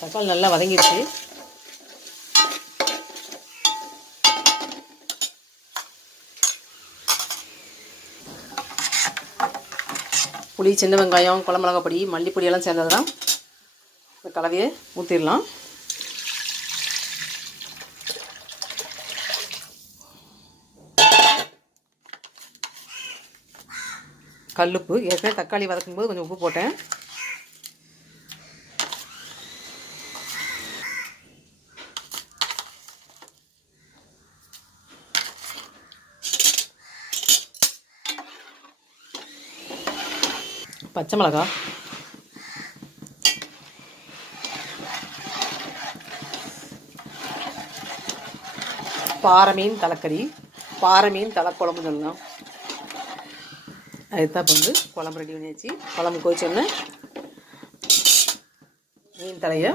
தக்காளி நல்லா வதங்கிடுச்சு. புளி, சின்ன வெங்காயம், குழம்பு மிளகாய் பொடி, மல்லிப்பொடி எல்லாம் சேர்ந்தது தான். இந்த கலவையை ஊற்றிடலாம். கல்லுப்பு, ஏற்கனவே தக்காளி வதக்கும்போது கொஞ்சம் உப்பு போட்டேன். பச்சை மிளகாய், பாறை மீன் தலைக்கறி, பாறை மீன் தலைக்குழம்பு சொல்லலாம். அதுதான் இப்போ வந்து குழம்பு ரெடி பண்ணியாச்சு. குழம்பு கொதிச்சோடனே மீன் தலையை